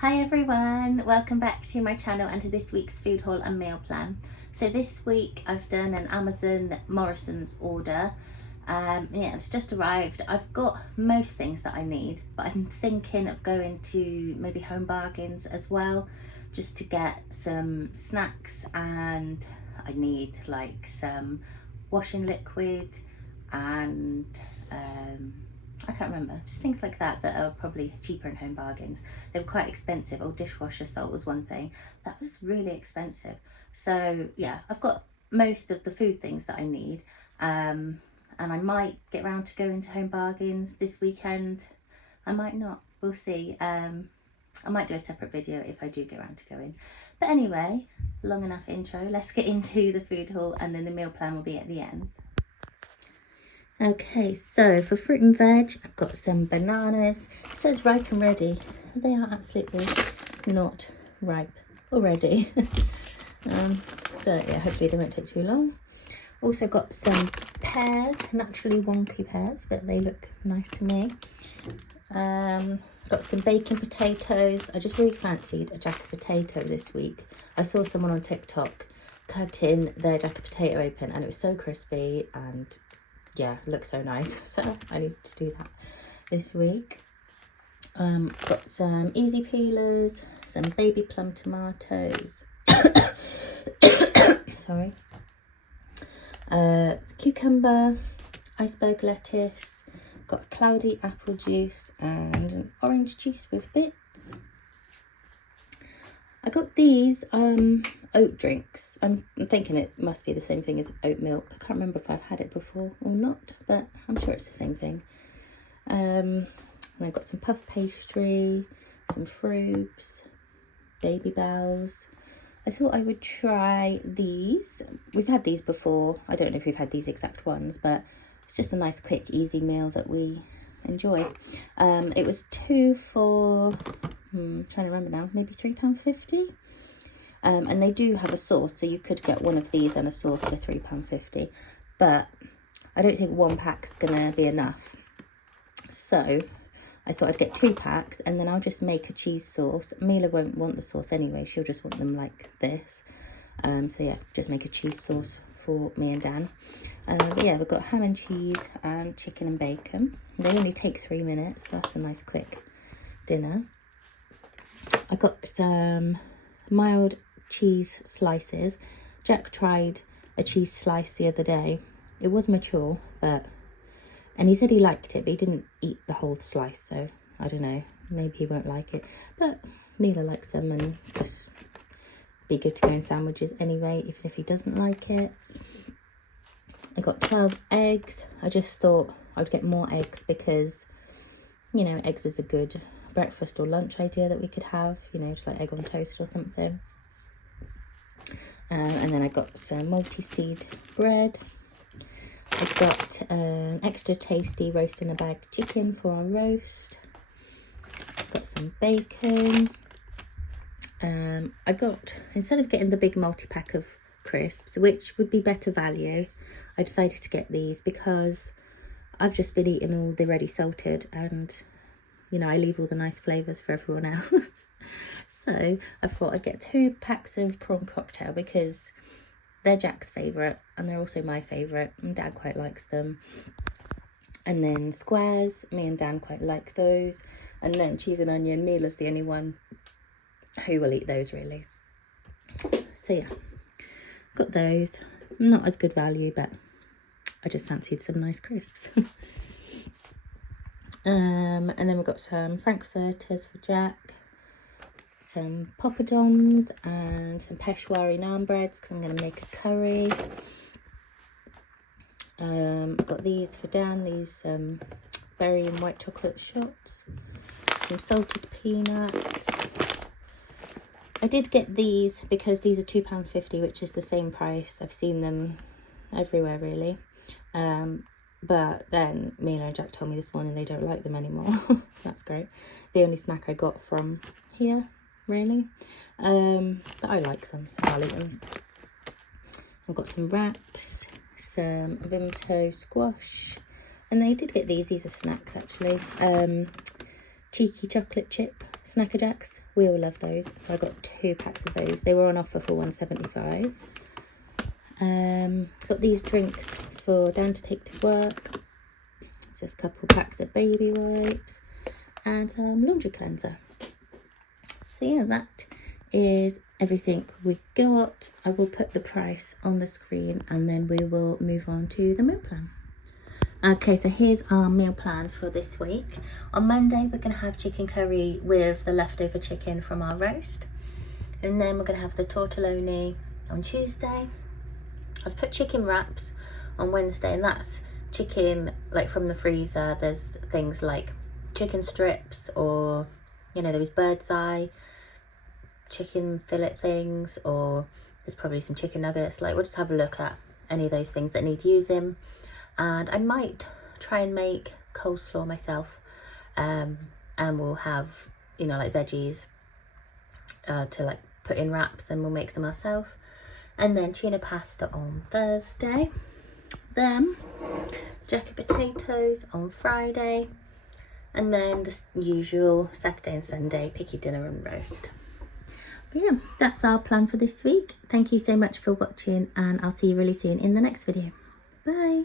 Hi everyone, welcome back to my channel and to this week's food haul and meal plan. So this week I've done an Amazon Morrisons order. Yeah, it's just arrived. I've got most things that I need, but I'm thinking of going to maybe Home Bargains as well, just to get some snacks, and I need like some washing liquid and I can't remember, just things like that that are probably cheaper in Home Bargains. They were quite expensive. Oh, dishwasher salt was one thing. That was really expensive. So yeah, I've got most of the food things that I need. And I might get round to going to Home Bargains this weekend. I might not, we'll see. I might do a separate video if I do get around to going. But anyway, long enough intro. Let's get into the food haul and then the meal plan will be at the end. Okay, so for fruit and veg, I've got some bananas. It says ripe and ready. They are absolutely not ripe already. But yeah, hopefully they won't take too long. Also got some pears, naturally wonky pears, but they look nice to me. Got some baking potatoes. I just really fancied a jacket potato this week. I saw someone on TikTok cutting their jacket potato open and it was so crispy and yeah, looks so nice. So I need to do that this week. Got some easy peelers, some baby plum tomatoes. Sorry. Cucumber, iceberg lettuce. Got cloudy apple juice and an orange juice with bits. I got these oat drinks. I'm thinking it must be the same thing as oat milk. I can't remember if I've had it before or not, but I'm sure it's the same thing. And I've got some puff pastry, some fruits, baby bells. I thought I would try these. We've had these before. I don't know if we've had these exact ones, but it's just a nice, quick, easy meal that we enjoy. It was 2 for, trying to remember now, maybe £3.50. And they do have a sauce, so you could get one of these and a sauce for £3.50. But I don't think 1 pack's gonna be enough. So I thought I'd get 2 packs and then I'll just make a cheese sauce. Mila won't want the sauce anyway, she'll just want them like this. So yeah, just make a cheese sauce for me and Dan. But yeah, we've got ham and cheese and chicken and bacon. They only take 3 minutes, so that's a nice quick dinner. I got some mild cheese slices. Jack tried a cheese slice the other day. It was mature, and he said he liked it, but he didn't eat the whole slice, so I don't know, maybe he won't like it. But Mila likes them and just be good to go in sandwiches anyway, even if he doesn't like it. I got 12 eggs. I just thought I'd get more eggs because, you know, eggs is a good breakfast or lunch idea that we could have, you know, just like egg on toast or something. And then I got some multi-seed bread. I've got an extra tasty roast in a bag chicken for our roast. Got some bacon. I got, instead of getting the big multi-pack of crisps, which would be better value, I decided to get these because I've just been eating all the ready salted and, you know, I leave all the nice flavours for everyone else. So I thought I'd get 2 packs of prawn cocktail because they're Jack's favourite and they're also my favourite and Dad quite likes them. And then squares, me and Dan quite like those. And then cheese and onion, Mila's the only one who will eat those really. So yeah, got those. Not as good value, but I just fancied some nice crisps. And then we've got some frankfurters for Jack, some poppadoms and some Peshwari naan breads because I'm going to make a curry. I've got these for Dan, these berry and white chocolate shots, some salted peanuts. I did get these because these are £2.50, which is the same price. I've seen them everywhere really. But then Mila and Jack told me this morning they don't like them anymore. So that's great. The only snack I got from here, really. But I like them, so I'll eat them. I've got some wraps, some Vimto squash. And they did get these are snacks actually. Cheeky chocolate chip Snacker Jacks. We all love those. So I got 2 packs of those. They were on offer for £1.75. Got these drinks for Dan to take to work. Just a couple packs of baby wipes and laundry cleanser. So yeah, that is everything we got. I will put the price on the screen and then we will move on to the meal plan. Okay, so here's our meal plan for this week. On Monday, we're going to have chicken curry with the leftover chicken from our roast. And then we're going to have the tortelloni on Tuesday. I've put chicken wraps on Wednesday, and that's chicken like from the freezer. There's things like chicken strips, or you know, those bird's eye chicken fillet things, or there's probably some chicken nuggets. Like, we'll just have a look at any of those things that need using. And I might try and make coleslaw myself, and we'll have, you know, like veggies to like put in wraps, and we'll make them ourselves. And then tuna pasta on Thursday, then jacket potatoes on Friday, and then the usual Saturday and Sunday picky dinner and roast. But yeah, that's our plan for this week. Thank you so much for watching, and I'll see you really soon in the next video. Bye.